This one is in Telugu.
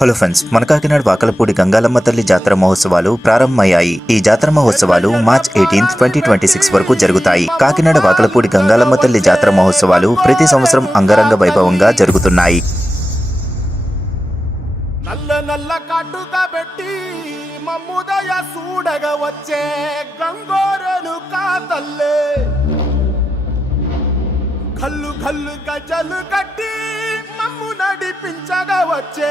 హలో ఫ్రెండ్స్, మన కాకినాడ వాకలపూడి గంగాలమ్మ తల్లి జాతర మహోత్సవాలు ప్రారంభమయ్యాయి. ఈ జాతర మహోత్సవాలు మార్చ్ 18, 2026 వరకు జరుగుతాయి. కాకినాడ వాకలపూడి గంగాలమ్మ తల్లి జాతర మహోత్సవాలు ప్రతి సంవత్సరం అంగరంగ వైభవంగా జరుగుతున్నాయి. నల్ల నల్ల కట్టుగా పెట్టి మమ్ముదయ సూడగ వచ్చే గంగోరను కాతల్లే కల్లు కల్లు గజలు కట్టి మమ్ము నడిపించగా వచ్చే